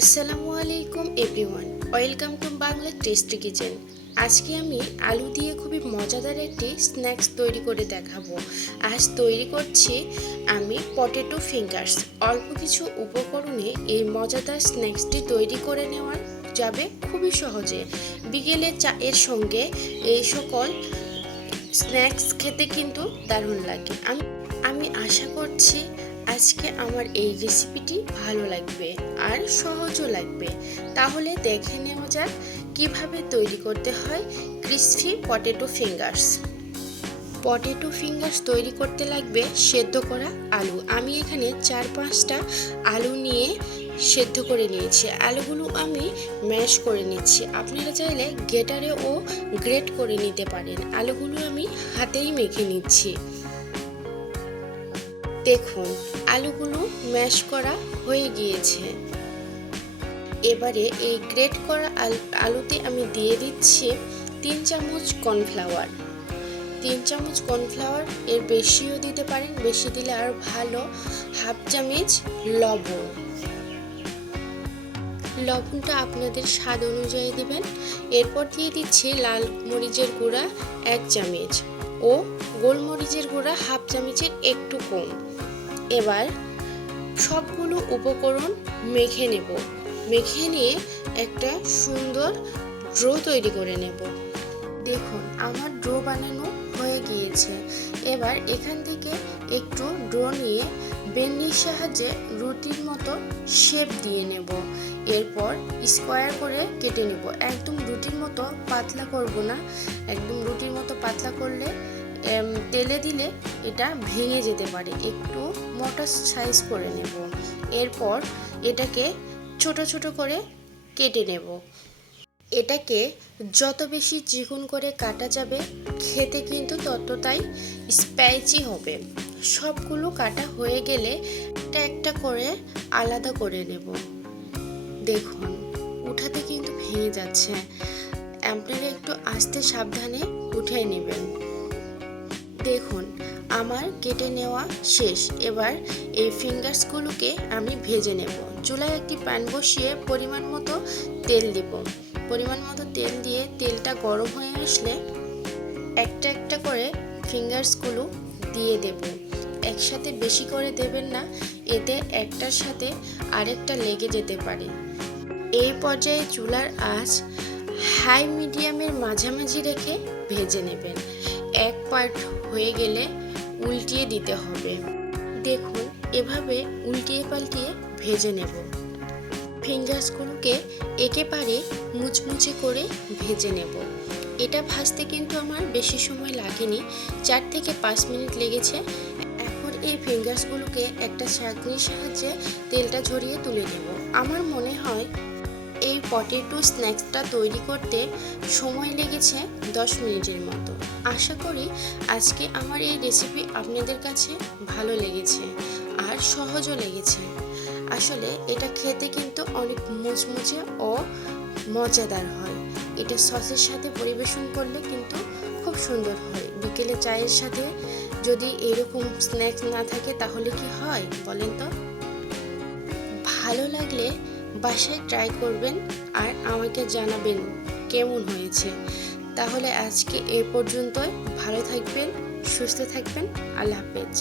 আসসালামু আলাইকুম everyone, welcome to Bangla tasty kitchen. আজকে আমি আলু দিয়ে খুবই মজাদার একটি স্ন্যাক্স তৈরি করে দেখাবো। আজ তৈরি করছি আমি পটেটো ফিঙ্গার্স। অল্প কিছু উপকরণে এই মজাদার স্ন্যাক্সটি তৈরি করে নেওয়া যাবে খুবই সহজে। বিকেলে চায়ের সঙ্গে এই সকল স্ন্যাক্স খেতে কিন্তু দারুণ লাগে। আমি আশা করছি আজকে আমার এই রেসিপিটি ভালো লাগবে আর সহজও লাগবে। তাহলে দেখে নেওয়া যাক কিভাবে তৈরি করতে হয় crispy potato fingers. Potato fingers তৈরি করতে লাগবে সেদ্ধ করা আলু। আমি এখানে 4-5টা আলু নিয়ে সেদ্ধ করে নিয়েছি। আলুগুলো আমি ম্যাশ করে নিচ্ছি। আপনারা চাইলে গ্রেটারেও গ্রেট করে নিতে পারেন। আলুগুলো আমি হাতেই মেখে নিচ্ছি। দেখুন, আলুগুলো ম্যাশ করা হয়ে গিয়েছে। এবারে এই গ্রেট করা আলুতে আমি দিয়ে দিচ্ছি 3 চামচ কর্নফ্লাওয়ার। 3 চামচ কর্নফ্লাওয়ার, এর বেশিও দিতে পারেন, বেশি দিলে আর ভালো। হাফ চামচ লবণ। লবণটা আপনাদের স্বাদ অনুযায়ী দিবেন। এরপর দিয়ে দিচ্ছি লাল মরিচের গুঁড়া 1 চামচ ও গোলমরিচের গুঁড়া হাফ চামচের একটু কম। এবার সবগুলো উপকরণ মেখে নেব। মেখে নিয়ে একটা সুন্দর ড্রো তৈরি করে নেব। দেখুন, আমার ড্রো বানানো হয়ে গিয়েছে। এবার এখান থেকে একটু ড্রো নিয়ে বেলনির সাহায্যে রুটির মতো শেপ দিয়ে নেব। এরপর স্কোয়ার করে কেটে নেব। একদম রুটির মতো পাতলা করব না। একদম রুটির মতো পাতলা করলে তেলে দিলে এটা ভেঙে যেতে পারে। একটু মোটা সাইজ করে নেব। এরপর এটাকে ছোট ছোট করে কেটে নেব। এটাকে যত বেশি চিকন করে কাটা যাবে খেতে কিন্তু ততটাই স্পাইসি হবে। সবগুলো কাটা হয়ে গেলে একটা একটা করে আলাদা করে নেব। দেখুন, উঠাতে কিন্তু ভেঙে যাচ্ছে। আপনারা একটু আস্তে সাবধানে উঠিয়ে নেবেন। দেখুন, আমার কেটে নেওয়া শেষ। এবার এই ফিঙ্গার্সগুলোকে আমি ভেজে নেব। চুলায় একটি প্যান বসিয়ে পরিমাণ মতো তেল দিব। পরিমাণ মতো তেল দিয়ে তেলটা গরম হয়ে আসলে একটা একটা করে ফিঙ্গার্সগুলো দিয়ে দেব। একসাথে বেশি করে দেবেন না, এতে একটার সাথে আরেকটা লেগে যেতে পারে। এই পর্যায়ে চুলার আঁচ হাই মিডিয়ামের মাঝামাঝি রেখে ভেজে নেবেন। এক পার্ট হয়ে গেলে উল্টিয়ে দিতে হবে। দেখুন, এভাবে উল্টিয়ে পাল্টিয়ে ভেজে নেব। ফিঙ্গার্সগুলোকে একেবারে মুচমুচে করে ভেজে নেব। এটা ভাজতে কিন্তু আমার বেশি সময় লাগেনি, 4 থেকে 5 মিনিট লেগেছে। এখন এই ফিঙ্গার্সগুলোকে একটা ছাঁকনির সাহায্যে তেলটা ঝরিয়ে তুলে নেব। আমার মনে হয় এই পটেটো স্ন্যাক্সটা তৈরি করতে সময় লেগেছে 10 মিনিটের মতো। আশা করি আজকে আমার এই রেসিপি আপনাদের কাছে ভালো লেগেছে আর সহজও লেগেছে। আসলে এটা খেতে কিন্তু অনেক মুচমুচে ও মজাদার হয়। এটা সসের সাথে পরিবেশন করলে কিন্তু খুব সুন্দর হয়। বিকেলে চায়ের সাথে যদি এরকম স্ন্যাক্স না থাকে তাহলে কি হয় বলেন তো? ভালো লাগলে বাসায় ট্রাই করবেন আর আমাকে জানাবেন কেমন হয়েছে। তাহলে আজকে এ পর্যন্তই। ভালো থাকবেন, সুস্থ থাকবেন। আল্লাহ হাফেজ।